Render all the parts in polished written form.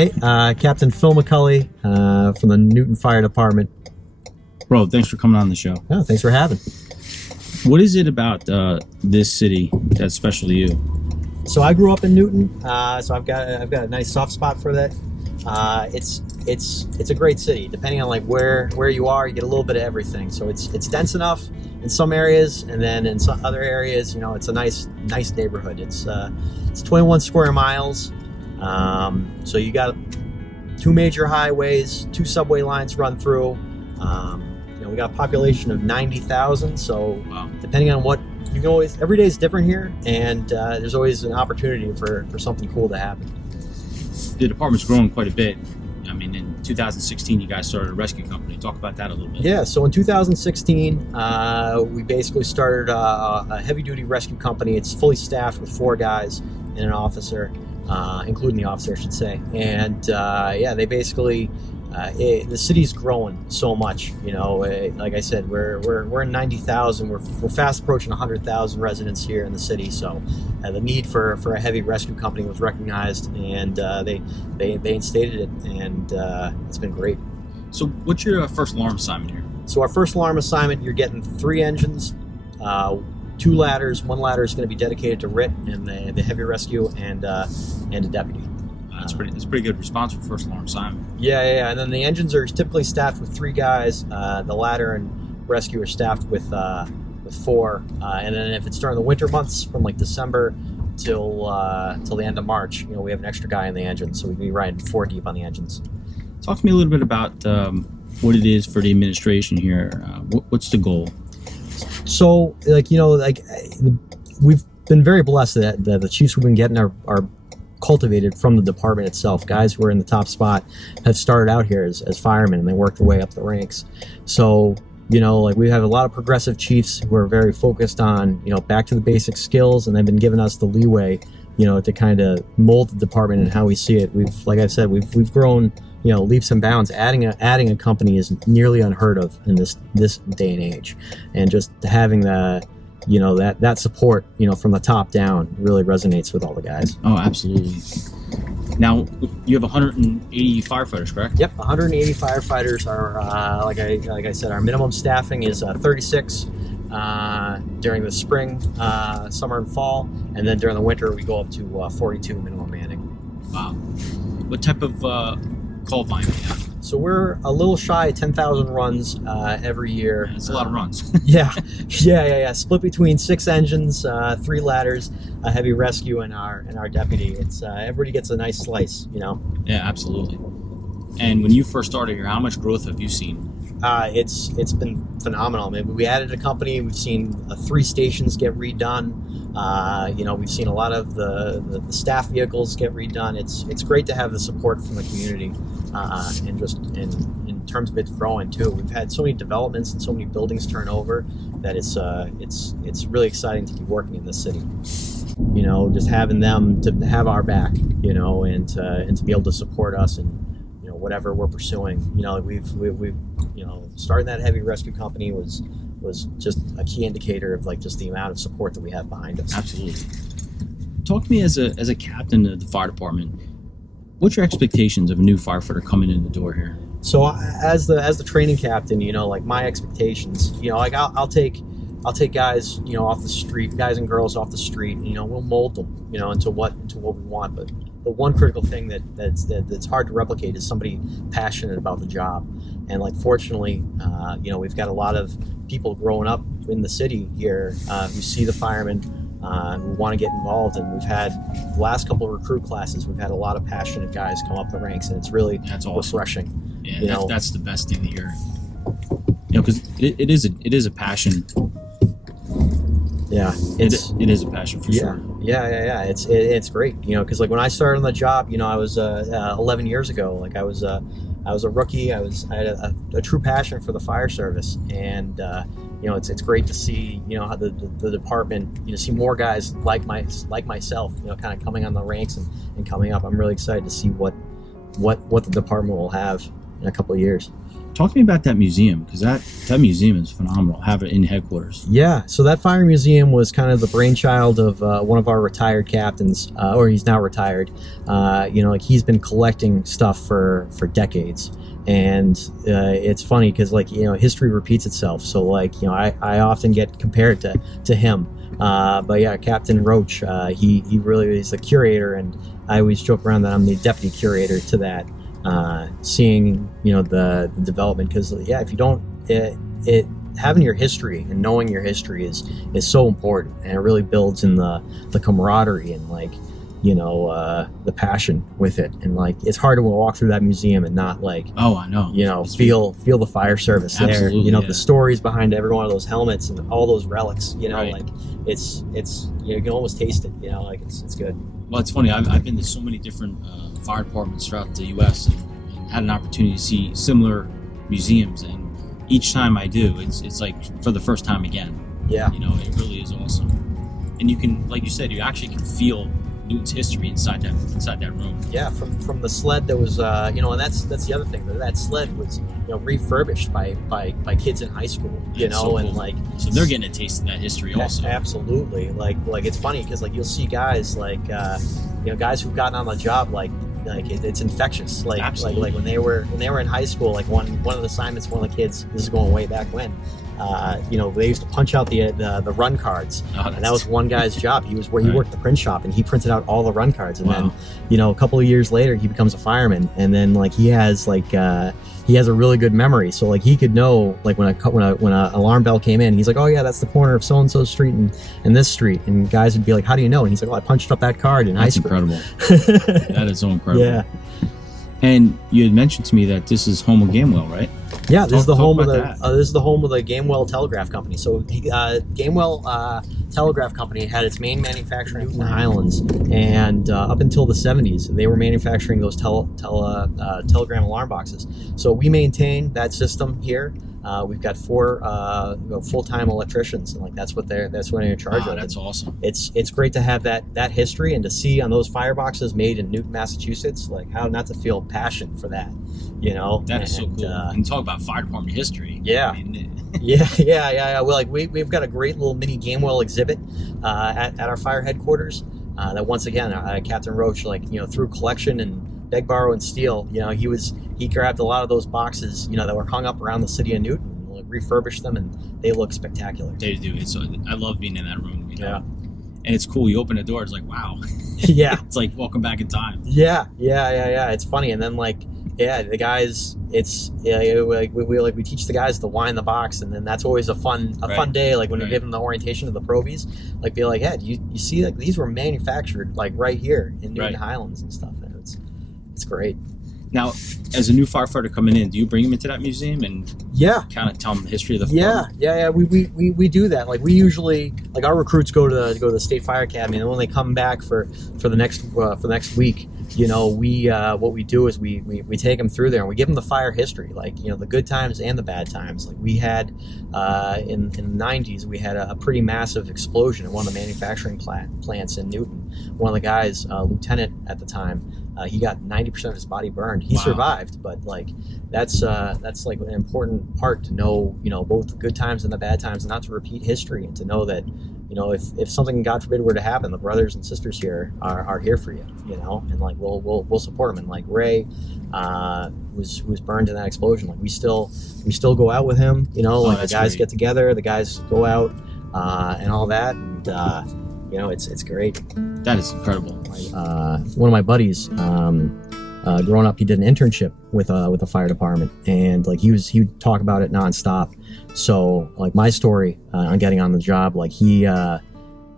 Hey, Captain Phil McCulley from the Newton Fire Department. Bro, thanks for coming on the show. Oh, thanks for having. What is it about this city that's special to you? So I grew up in Newton, so I've got a nice soft spot for that. It's a great city. Depending on like where you are, you get a little bit of everything. So it's dense enough in some areas, and then in some other areas, you know, it's a nice neighborhood. It's 21 square miles. So you got 2 major highways, 2 subway lines run through. You know, we got a population of 90,000. So Wow. Depending on what you can always, every day is different here, and there's always an opportunity for something cool to happen. The department's grown quite a bit. I mean, in 2016, you guys started a rescue company. Talk about that a little bit. Yeah, so in 2016, we basically started a heavy-duty rescue company. It's fully staffed with 4 guys and an officer, including the officer, I should say. And yeah, they basically, the city's growing so much. You know, like I said, we're in 90,000. We're fast approaching 100,000 residents here in the city. So the need for a heavy rescue company was recognized, and they instated it, and it's been great. So what's your first alarm assignment here? So our first alarm assignment, you're getting 3 engines, 2 ladders. 1 ladder is going to be dedicated to RIT and the heavy rescue, and a deputy. That's pretty good response for first alarm assignment. Yeah. And then the engines are typically staffed with 3 guys. The ladder and rescue are staffed with 4. And then if it's during the winter months, from like December till the end of March, you know, we have an extra guy in the engine, so we can be riding 4 deep on the engines. Talk to me a little bit about what it is for the administration here. What's the goal? So, like, you know, like we've been very blessed that the chiefs we've been getting are cultivated from the department itself. Guys who are in the top spot have started out here as firemen, and they worked their way up the ranks. So, you know, like we have a lot of progressive chiefs who are very focused on, you know, back to the basic skills, and they've been giving us the leeway, you know, to kind of mold the department and how we see it. We've, like I said, we've grown, you know, leaps and bounds. Adding a company is nearly unheard of in this day and age, and just having the, you know, that support, you know, from the top down really resonates with all the guys. Oh, absolutely. Now, you have 180 firefighters, correct? Yep, 180 firefighters are, like I said, our minimum staffing is 36 during the spring, summer, and fall, and then during the winter we go up to 42 minimum manning. Wow. What type of call volume do you have? So we're a little shy of 10,000 runs every year. Yeah, that's a lot of runs. Yeah. Split between 6 engines, 3 ladders, a heavy rescue, and our deputy. It's everybody gets a nice slice, you know. Yeah, absolutely. And when you first started here, how much growth have you seen? It's been phenomenal. I mean, we added a company. We've seen 3 stations get redone. You know, we've seen a lot of the staff vehicles get redone. It's great to have the support from the community, and just in terms of it growing too. We've had so many developments and so many buildings turn over that it's really exciting to be working in this city. You know, just having them to have our back, you know, and to be able to support us and, you know, whatever we're pursuing. You know, we've you know, starting that heavy rescue company was just a key indicator of like just the amount of support that we have behind us. Absolutely. Talk to me as a captain of the fire department. What's your expectations of a new firefighter coming in the door here? So as the training captain, you know, like my expectations, you know, like I'll take guys, you know, off the street, guys and girls off the street, and, you know, we'll mold them, you know, into what we want. But the one critical thing that's hard to replicate is somebody passionate about the job. And like, fortunately, you know, we've got a lot of people growing up in the city here who see the firemen, who want to get involved. And we've had the last couple of recruit classes, we've had a lot of passionate guys come up the ranks, and it's really refreshing. Yeah, you know? That's the best thing to hear. You know, because it is a passion. Yeah, it is a passion for sure. Yeah. It's great, you know, because like when I started on the job, you know, I was 11 years ago. Like I was a rookie. I had a true passion for the fire service, and you know, it's great to see, you know, how the department, you know, see more guys like myself, you know, kind of coming on the ranks and coming up. I'm really excited to see what the department will have, in a couple of years. Talk to me about that museum, because that museum is phenomenal. Have it in headquarters. Yeah, so that fire museum was kind of the brainchild of one of our retired captains, or he's now retired. Like he's been collecting stuff for decades, and it's funny because history repeats itself. So I often get compared to him. But yeah, Captain Roach, he really is the curator, and I always joke around that I'm the deputy curator to that. Seeing the development, because if you don't having your history and knowing your history is so important, and it really builds in the camaraderie and the passion with it. And it's hard to walk through that museum and not oh, I know, feel the fire service there. The stories behind every one of those helmets and all those relics. Right. It's you can almost taste it. It's good. Well, it's funny. I've been to so many different fire departments throughout the U.S. and had an opportunity to see similar museums, and each time I do, it's like for the first time again. Yeah. It really is awesome, and you can, like you said, you actually can feel Newton's history inside that room. Yeah, from the sled that was, and that's the other thing, that sled was refurbished by kids in high school. So and cool. So they're getting a taste of that history also. Absolutely. Like it's funny because you'll see guys guys who've gotten on the job it's infectious. Absolutely. When they were in high school, one of the assignments, one of the kids, this is going way back when, they used to punch out the run cards, and that was one guy's job. He was where he worked at the print shop, and he printed out all the run cards. And then, a couple of years later, he becomes a fireman, and then he has he has a really good memory, so he could know when a alarm bell came in, he's like, oh yeah, that's the corner of so and so street and this street, and guys would be like, how do you know? And he's like, oh, I punched up that card in high school. That's incredible. That is so incredible. Yeah. And you had mentioned to me that this is home of Gamewell, right? Yeah, this is the home of the Gamewell Telegraph Company. So Gamewell Telegraph Company had its main manufacturing in Newton Highlands, and up until the 70s, they were manufacturing those telegram alarm boxes. So we maintain that system here. We've got 4 full-time electricians, and that's what they're in charge of. That's awesome. It's great to have that history, and to see on those fireboxes made in Newton, Massachusetts, how not to feel passion for that. That is so cool. And talk about fire department history. Yeah. Yeah. Well, we've got a great little mini Gamewell exhibit at our fire headquarters. That once again, Captain Roach, through collection and beg, borrow, and steal, he grabbed a lot of those boxes, that were hung up around the city of Newton, refurbished them, and they look spectacular. They do. I love being in that room. Yeah. And it's cool. You open the door, it's like, wow. Yeah. It's like welcome back in time. Yeah. It's funny, and then the guys, we teach the guys to wind the box, and then that's always a fun day. When you give them the orientation of the probies, be like, yeah, you see, these were manufactured right here in Newton Highlands and stuff. And it's great. Now, as a new firefighter coming in, do you bring them into that museum and kind of tell them the history of the department? Yeah. We do that. We usually, our recruits go to the State Fire Academy, and when they come back for the next week, what we do is we take them through there, and we give them the fire history, the good times and the bad times. We had in the 90s, we had a pretty massive explosion in one of the manufacturing plants in Newton. One of the guys, lieutenant at the time, he got 90% of his body burned. He survived, but that's an important part to know, both the good times and the bad times, and not to repeat history, and to know that, if something, God forbid, were to happen, the brothers and sisters here are here for you, and we'll support them. And Ray was burned in that explosion. We still go out with him, the guys get together, the guys go out and all that, and it's great. That is incredible. One of my buddies, growing up, he did an internship with a fire department, and he would talk about it nonstop. So my story on getting on the job, he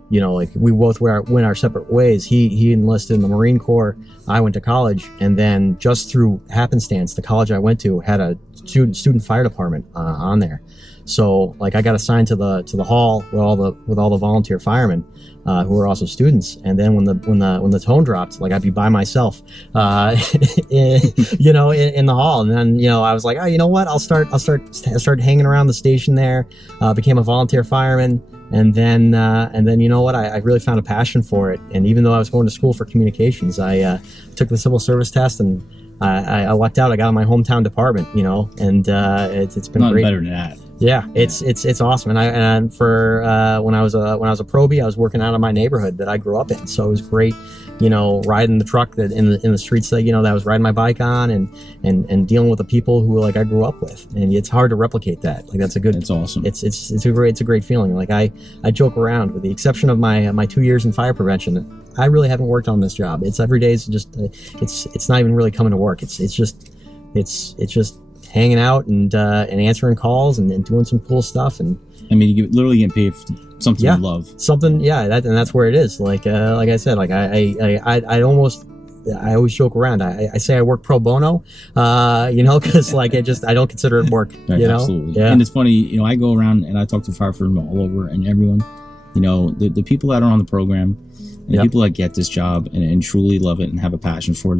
we both went our separate ways. He enlisted in the Marine Corps. I went to college, and then just through happenstance, the college I went to had a student fire department on there. So I got assigned to the hall with all the volunteer firemen who were also students. And then when the tone dropped, I'd be by myself, in the hall. And then I was like, oh, you know what? I'll start hanging around the station there. Became a volunteer fireman. And then you know what? I really found a passion for it. And even though I was going to school for communications, I took the civil service test, and I lucked out. I got in my hometown department, and it's been Nothing great. better than that. Yeah, it's awesome. And for when I was a probie, I was working out of my neighborhood that I grew up in, so it was great. Riding the truck that in the streets that that I was riding my bike on, and dealing with the people who like I grew up with, and it's hard to replicate that. Like that's awesome. It's a great feeling. Like I joke around, with the exception of my 2 years in fire prevention, I really haven't worked on this job. It's every day is just it's not even really coming to work. It's just hanging out and answering calls and doing some cool stuff. And I mean, you literally get paid for something you love. Something, and that's where it is. Like I said, like I always joke around. I say I work pro bono, because like I don't consider it work. Right, absolutely. Yeah. And it's funny, I go around and I talk to firefighters all over, and everyone, the people that are on the program. And people that get this job and truly love it and have a passion for it,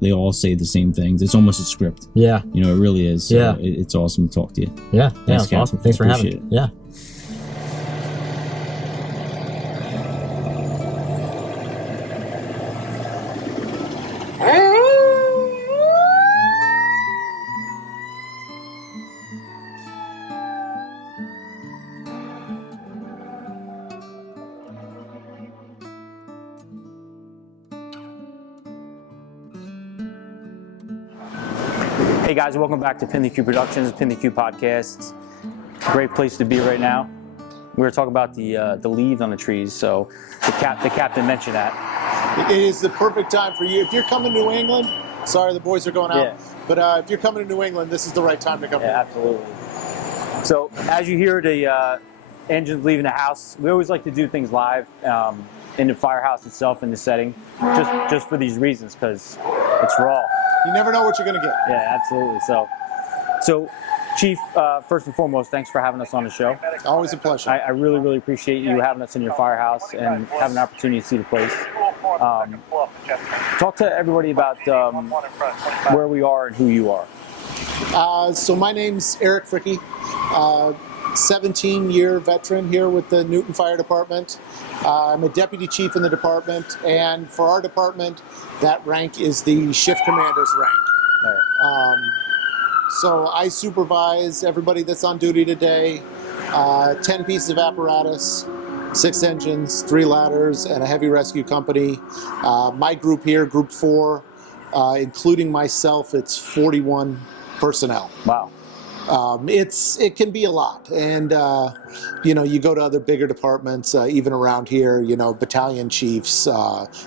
they all say the same things. It's almost a script. Yeah. It really is. So it's awesome to talk to you. Yeah. Thanks, it's awesome. Thanks for having me. Yeah. Hey guys, welcome back to PintheQ Productions, PintheQ Podcasts. Great place to be right now. We're going to talk about the leaves on the trees. So the captain mentioned that. It is the perfect time for you. If you're coming to New England, sorry the boys are going out, but if you're coming to New England, this is the right time to come. Yeah, absolutely. So as you hear the engines leaving the house, we always like to do things live in the firehouse itself, in the setting, just for these reasons, because it's raw. You never know what you're going to get. Yeah, absolutely. So Chief, first and foremost, thanks for having us on the show. Always a pleasure. I really, really appreciate you having us in your firehouse and having an opportunity to see the place. Talk to everybody about where we are and who you are. So my name's Eric Fricke, 17-year veteran here with the Newton Fire Department. I'm a deputy chief in the department, and for our department, that rank is the shift commander's rank. Right. So I supervise everybody that's on duty today, 10 pieces of apparatus, 6 engines, 3 ladders, and a heavy rescue company. My group here, Group 4, including myself, it's 41 personnel. Wow. It can be a lot, and you go to other bigger departments, even around here, battalion chiefs,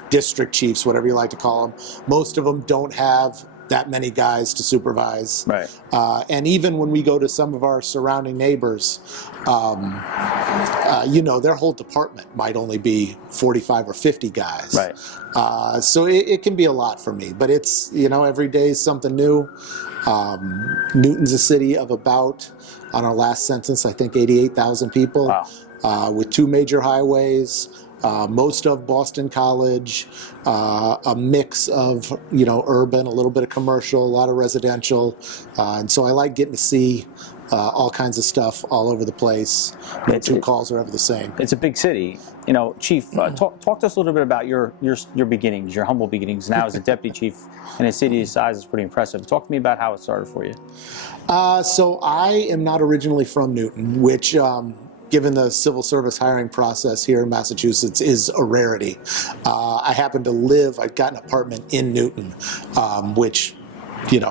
district chiefs, whatever you like to call them. Most of them don't have that many guys to supervise. Right. And even when we go to some of our surrounding neighbors, their whole department might only be 45 or 50 guys. Right. So it can be a lot for me, but it's, every day is something new. Newton's a city of about, on our last census, I think 88,000 people. Wow. With 2 major highways, most of Boston College, a mix of, urban, a little bit of commercial, a lot of residential. And so I like getting to see all kinds of stuff all over the place. No 2 calls are ever the same. It's a big city. Chief, talk to us a little bit about your beginnings, your humble beginnings. Now as a deputy chief in a city of size is pretty impressive. Talk to me about how it started for you. So I am not originally from Newton, which, given the civil service hiring process here in Massachusetts, is a rarity. I happen to I've got an apartment in Newton, which,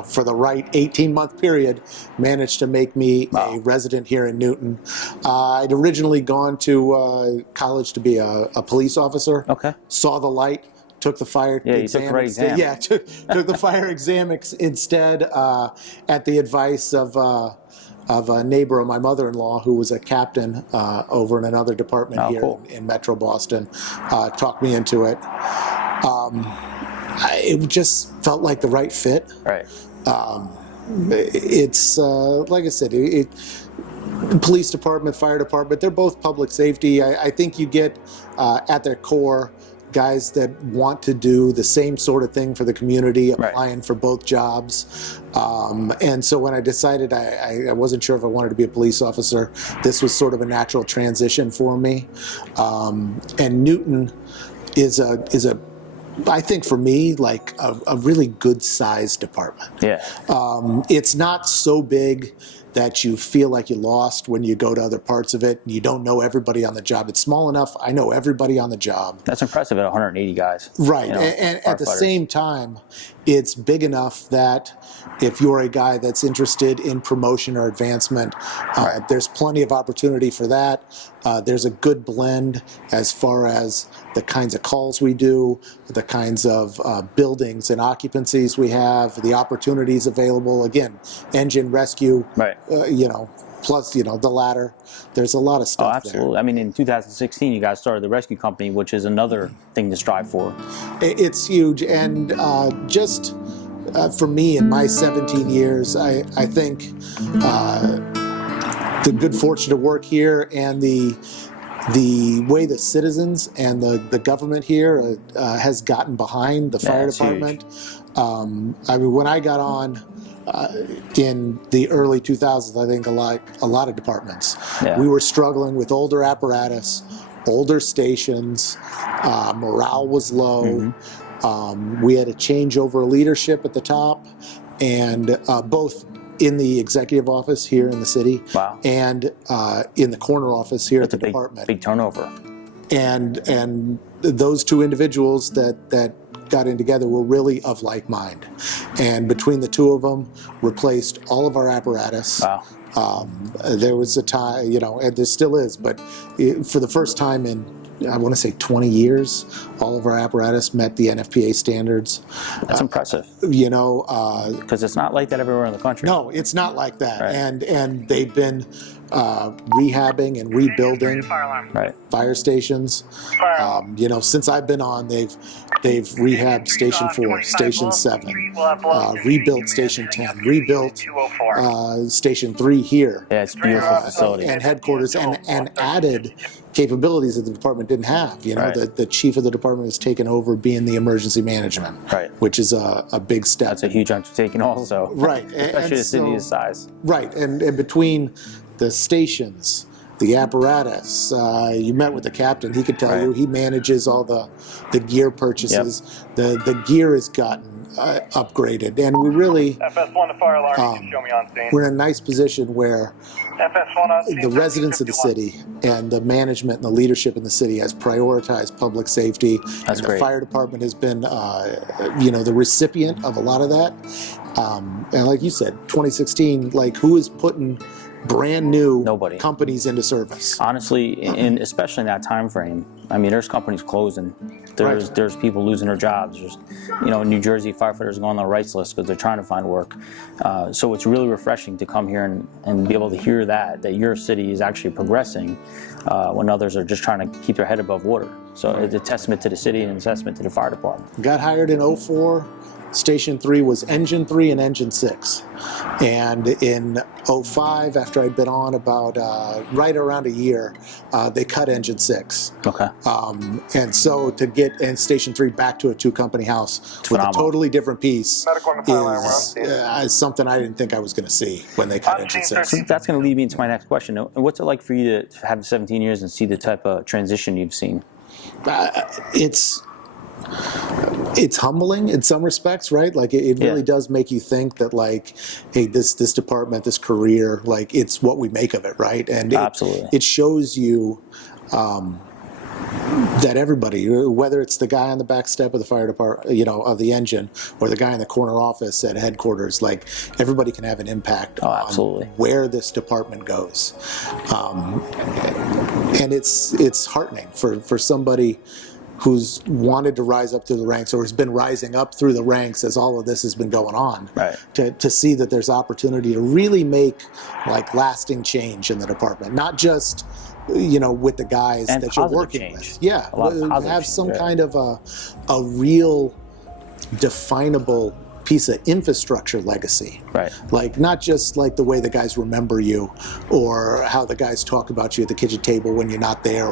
for the right 18-month period, managed to make me a resident here in Newton. I'd originally gone to college to be a police officer. Okay. Saw the light, took the fire exam. You took the right exam. Yeah, took the fire exam instead at the advice of a neighbor of my mother-in-law who was a captain over in another department here in Metro Boston. Talked me into it. It just felt like the right fit. Right. It's like I said, police department, fire department, they're both public safety. I think you get at their core guys that want to do the same sort of thing for the community, applying for both jobs. And so when I decided I wasn't sure if I wanted to be a police officer, this was sort of a natural transition for me. And Newton is a I think for me, like a really good sized department. Yeah. It's not so big that you feel like you lost when you go to other parts of it. You don't know everybody on the job. It's small enough. I know everybody on the job. That's impressive at 180 guys. Right. You know, and at the same time, it's big enough that if you're a guy that's interested in promotion or advancement, there's plenty of opportunity for that. There's a good blend as far as the kinds of calls we do, the kinds of buildings and occupancies we have, the opportunities available. Again, engine rescue, right. Plus, the ladder. There's a lot of stuff. Oh, absolutely. There. I mean, in 2016, you guys started the rescue company, which is another thing to strive for. It's huge. And just for me in my 17 years, I think the good fortune to work here and the way the citizens and the government here has gotten behind the fire department. I mean, when I got on in the early 2000s, I think a lot of departments, we were struggling with older apparatus, older stations, morale was low. We had a changeover of leadership at the top, and both in the executive office here in the city, and in the corner office here at the department. Big turnover. And those two individuals that got in together were really of like mind, and between the two of them, replaced all of our apparatus. There was a time, and there still is, but for the first time in, I want to say 20 years, all of our apparatus met the NFPA standards. That's impressive. Because it's not like that everywhere in the country. No, it's not like that. Right. And they've been rehabbing and rebuilding fire stations. Since I've been on, they've rehabbed Station 4, Station 7, rebuilt Station 10, rebuilt Station 3 here. Yeah, it's a beautiful facility. And headquarters, and added capabilities that the department didn't have. The chief of the department has taken over being the emergency management, which is a big step. That's a huge undertaking also. Right. Especially a city this size. Right. And between the stations, the apparatus, you met with the captain, he could tell you, he manages all the gear purchases. The gear has gotten upgraded, and we really FS1 to fire alarm, you can show me on scene. We're in a nice position where the residents of the city and the management and the leadership in the city has prioritized public safety. That's and great. The fire department has been, the recipient of a lot of that. And like you said, 2016, like who is putting brand new companies into service? Honestly, especially in that time frame, I mean, there's companies closing. There's people losing their jobs. There's, in New Jersey, firefighters go on the rights list because they're trying to find work. So it's really refreshing to come here and be able to hear that your city is actually progressing when others are just trying to keep their head above water. So it's a testament to the city and a testament to the fire department. Got hired in 2004. Station 3 was Engine 3 and Engine 6. And in 2005, after I'd been on about right around a year, they cut Engine 6. Okay. And so to get Station 3 back to a two-company house with a totally different piece is something I didn't think I was going to see when they cut Engine 6. So that's going to lead me into my next question. What's it like for you to have 17 years and see the type of transition you've seen? It's humbling in some respects, right? Like it really does make you think that, like, hey, this department, this career, like it's what we make of it, right? And absolutely, it shows you that everybody, whether it's the guy on the back step of the fire department, of the engine, or the guy in the corner office at headquarters, like everybody can have an impact on where this department goes. And it's heartening for somebody who's wanted to rise up through the ranks, or has been rising up through the ranks as all of this has been going on, to see that there's opportunity to really make like lasting change in the department, not just with the guys and that you're working with. Yeah, have some kind of a real definable piece of infrastructure legacy. Right. Like, not just like the way the guys remember you, or how the guys talk about you at the kitchen table when you're not there,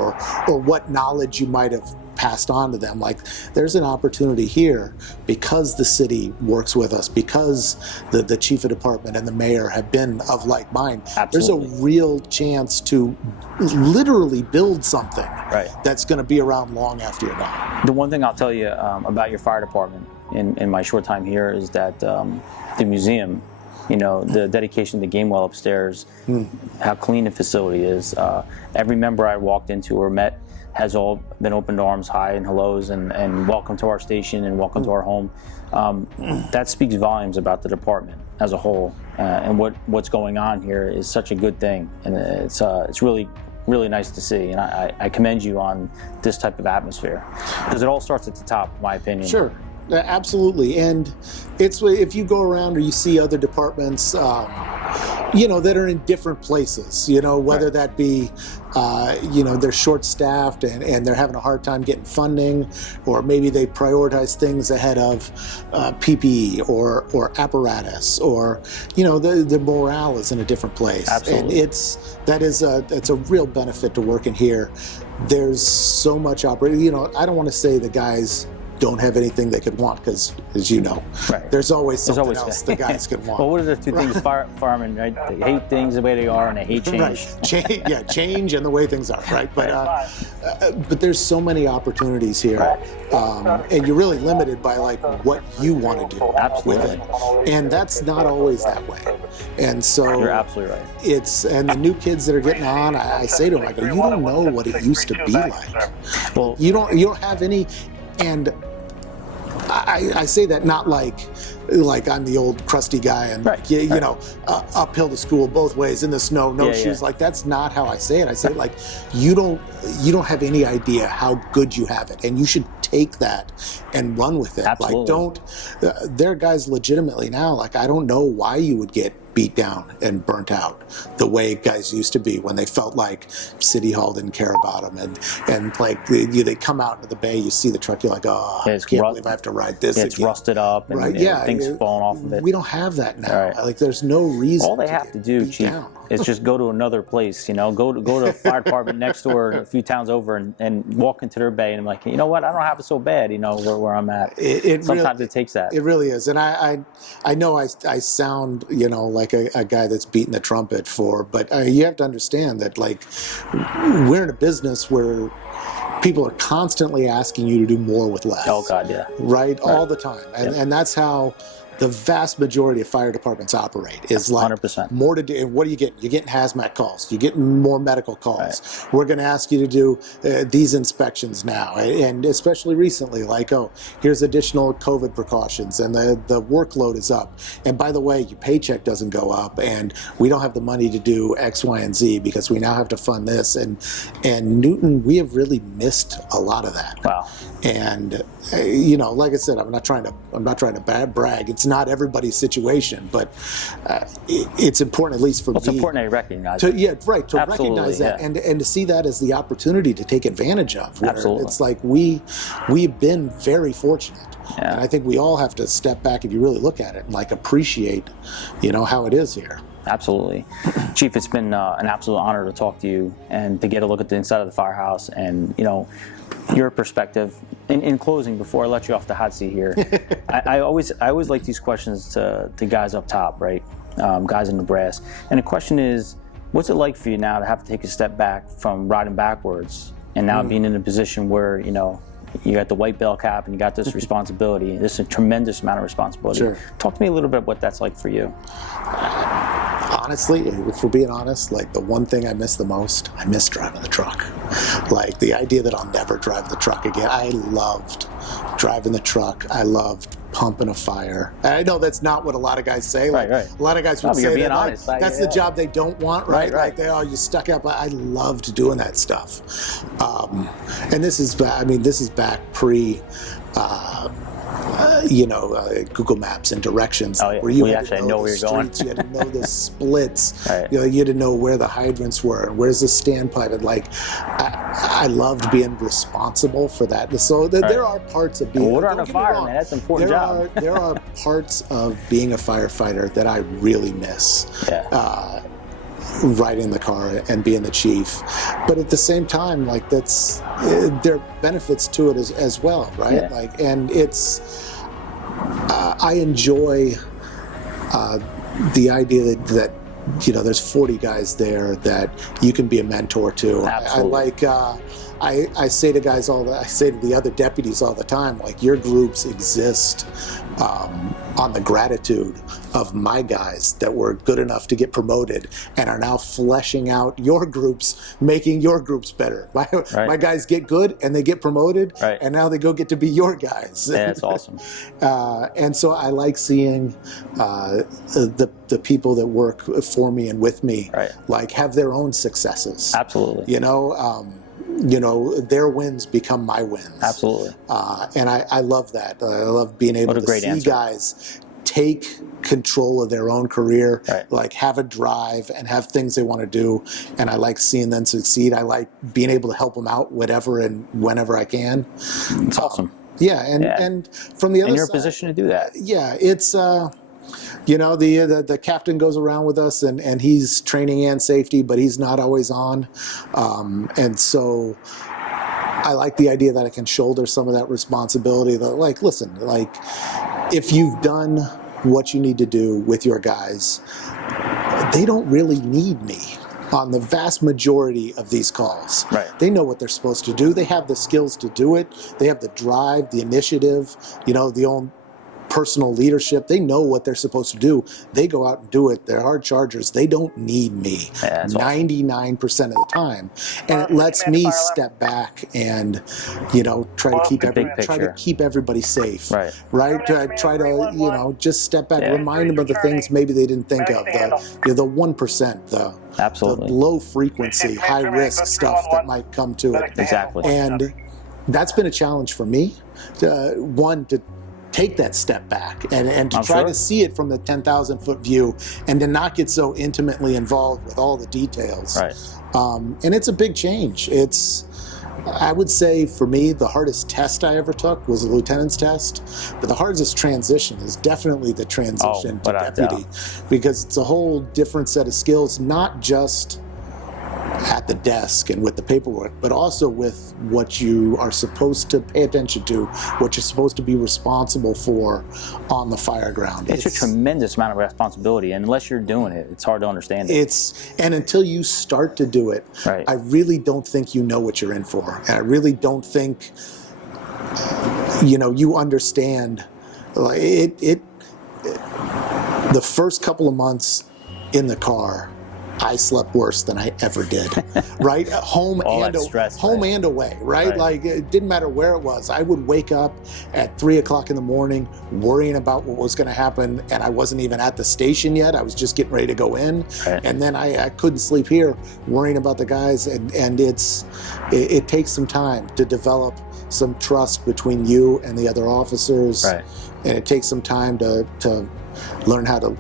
or what knowledge you might have passed on to them. Like, there's an opportunity here because the city works with us, because the chief of department and the mayor have been of like mind. Absolutely. There's a real chance to literally build something that's going to be around long after you're gone. The one thing I'll tell you about your fire department in my short time here is that the museum, the dedication to the game well upstairs, how clean the facility is. Every member I walked into or met has all been open arms, hi and hellos, and welcome to our station and welcome to our home. That speaks volumes about the department as a whole, and what's going on here is such a good thing, and it's really nice to see, and I commend you on this type of atmosphere, because it all starts at the top, in my opinion. Sure. Absolutely. And it's, if you go around or you see other departments, that are in different places, whether that be, they're short-staffed and they're having a hard time getting funding, or maybe they prioritize things ahead of PPE or apparatus, or, the morale is in a different place. Absolutely. And it's a real benefit to working here. There's so much operating, I don't want to say the guys don't have anything they could want, because, as you know, there's always something else the guys could want. Well, what are the two things firemen, right? They hate things the way they are, and they hate change. Right. Change and the way things are, right? But there's so many opportunities here, and you're really limited by like what you want to do with it, and that's not always that way. And so you're absolutely right. And the new kids that are getting on, I say to them, I go, you don't know what it used to be like. Well, you don't have any, and I say that not like I'm the old crusty guy and uphill to school both ways in the snow, no shoes. Yeah. Like, that's not how I say it. I say it like, you don't have any idea how good you have it, and you should take that and run with it. Absolutely. Like, there are guys legitimately now, like, I don't know why you would get beat down and burnt out the way guys used to be when they felt like City Hall didn't care about them, and like they come out into the bay, you see the truck, you're like, oh, I can't believe I have to ride this. It's again. Rusted up, and things falling off of it. We don't have that now. Like, there's no reason. All they have to do, Chief, is just go to another place. Go to a fire department next door, a few towns over, and walk into their bay, and I'm like, you know what? I don't have it so bad. Where I'm at. Sometimes it takes that. It really is, and I know I sound like a guy that's beating the trumpet but you have to understand that, like, we're in a business where people are constantly asking you to do more with less. Oh God, yeah. Right, all the time, and that's how the vast majority of fire departments operate. Is like 100%. More to do. And what are you getting? You're getting hazmat calls. You're getting more medical calls. We're going to ask you to do these inspections now, and especially recently, like, here's additional COVID precautions, and the workload is up. And by the way, your paycheck doesn't go up, and we don't have the money to do X, Y, and Z because we now have to fund this. And Newton, we have really missed a lot of that. Wow. And like I said, I'm not trying to brag. It's not everybody's situation, but it's important, at least for me. It's important that you recognize to Absolutely, recognize that, and to see that as the opportunity to take advantage of. Absolutely. It's like we've been very fortunate. Yeah. And I think we all have to step back, if you really look at it, and like appreciate, how it is here. Absolutely. Chief, it's been an absolute honor to talk to you and to get a look at the inside of the firehouse and, your perspective. In closing, before I let you off the hot seat here, I always like these questions to guys up top, right? Guys in the brass. And the question is, what's it like for you now to have to take a step back from riding backwards and now being in a position where, you got the white belt cap and you got this responsibility. This is a tremendous amount of responsibility. Sure. Talk to me a little bit what that's like for you. Honestly, if we're being honest, like, the one thing I miss the most, I miss driving the truck. Like, the idea that I'll never drive the truck again. I loved driving the truck. I loved pumping a fire. And I know that's not what a lot of guys say. Like, right. A lot of guys would say that, honest. That's the job they don't want, right? Like, you stuck up. I loved doing that stuff. And this is back pre Google Maps and directions. Oh, yeah. Where you We had actually to know the where you're going. streets, you had to know the splits. Right. You had to know where the hydrants were and where's the standpipe. And I loved being responsible for that. So there are parts of being water don't on a get me fire, wrong, man. That's an important job. There are parts of being a firefighter that I really miss. Yeah. Riding the car and being the chief, but at the same time, there are benefits to it as well, right? Yeah. And it's I enjoy the idea that there's 40 guys there that you can be a mentor to. Absolutely. I say to guys I say to the other deputies all the time, your groups exist on the gratitude of my guys that were good enough to get promoted and are now fleshing out your groups, making your groups better. My guys get good and they get promoted, and now they get to be your guys. Yeah, that's awesome. And so I like seeing the people that work for me and with me have their own successes. Absolutely. Their wins become my wins. Absolutely. And I love that. I love being able to see guys take control of their own career, have a drive and have things they want to do. And I like seeing them succeed. I like being able to help them out whatever and whenever I can. It's awesome. And from the other side, and you're in a position to do that. Yeah, it's the captain goes around with us and he's training and safety, but he's not always on. And so I like the idea that I can shoulder some of that responsibility. Listen, if you've done what you need to do with your guys, they don't really need me on the vast majority of these calls. They know what they're supposed to do. They have the skills to do it. They have the drive, the initiative, the own personal leadership. They know what they're supposed to do. They go out and do it. They're hard chargers. They don't need me 99% of the time. And it lets me step back and, try to keep everybody safe. Try to, just step back, remind them of the things maybe they didn't think of. The 1%, the low frequency, high risk stuff that might come to it. Exactly. And that's been a challenge for me. One, to take that step back and to try to see it from the 10,000 foot view and to not get so intimately involved with all the details. And it's a big change. I would say for me, the hardest test I ever took was the lieutenant's test, but the hardest transition is definitely the transition to deputy, because it's a whole different set of skills, not just at the desk and with the paperwork, but also with what you are supposed to pay attention to, what you're supposed to be responsible for on the fire ground. It's a tremendous amount of responsibility, and unless you're doing it, it's hard to understand it. And until you start to do it, I really don't think you know what you're in for. And I really don't think, you understand. The first couple of months in the car, I slept worse than I ever did, home and away, it didn't matter where it was. I would wake up at 3 o'clock in the morning worrying about what was going to happen, and I wasn't even at the station yet. I was just getting ready to go in, and then I couldn't sleep here worrying about the guys, and it takes some time to develop some trust between you and the other officers, and it takes some time to learn how to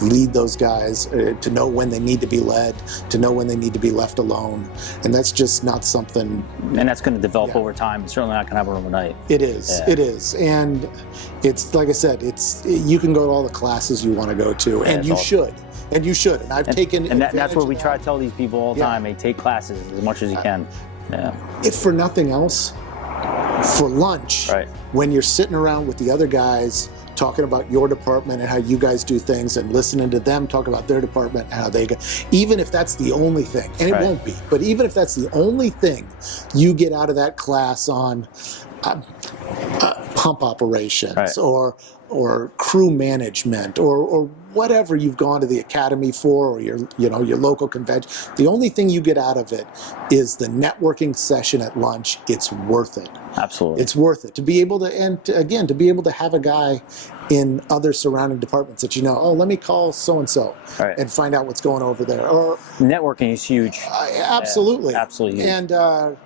lead those guys, to know when they need to be led, to know when they need to be left alone. And that's just not something... And that's going to develop over time. It's certainly not going to happen overnight. It is. It is. And it's, like I said, you can go to all the classes you want to go to, and you should. And you should. And I've taken... And that's what we try to tell these people all the time. Hey, take classes as much as you can. If for nothing else, for lunch, when you're sitting around with the other guys talking about your department and how you guys do things, and listening to them talk about their department and how they go, even if that's the only thing, and it won't be, but even if that's the only thing you get out of that class on pump operations or crew management or whatever you've gone to the academy for, or your local convention, the only thing you get out of it is the networking session at lunch. It's worth it. Absolutely. It's worth it to be able to be able to have a guy in other surrounding departments that let me call so-and-so and find out what's going over there. Or networking is huge. Absolutely. Absolutely huge. And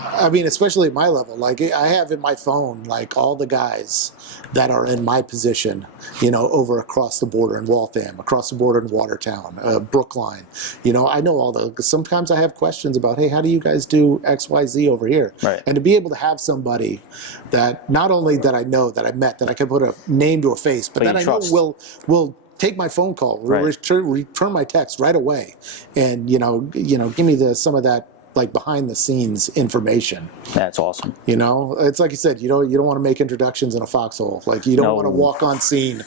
I mean, especially at my level, like I have in my phone, like all the guys that are in my position, you know, over across the border in Waltham, across the border in Watertown, Brookline. You know, I know all the, sometimes I have questions about, hey, how do you guys do X, Y, Z over here? Right. And to be able to have somebody that not only that I know, that I met, that I can put a name to a face, but that I know will take my phone call, return my text right away, and you know, give me some of that like behind the scenes information. That's awesome. You know, it's like you said, you don't want to make introductions in a foxhole. Like you don't want to walk on scene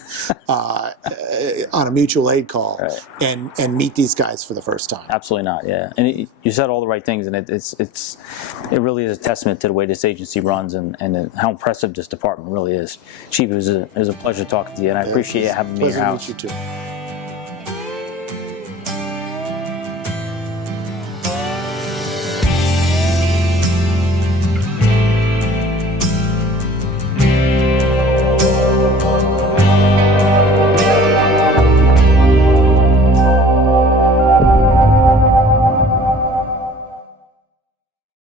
on a mutual aid call and meet these guys for the first time. Absolutely not. Yeah, and you said all the right things, and it really is a testament to the way this agency runs and how impressive this department really is. Chief, it was a pleasure talking to you, and I appreciate you having me in your house. Pleasure to meet you too.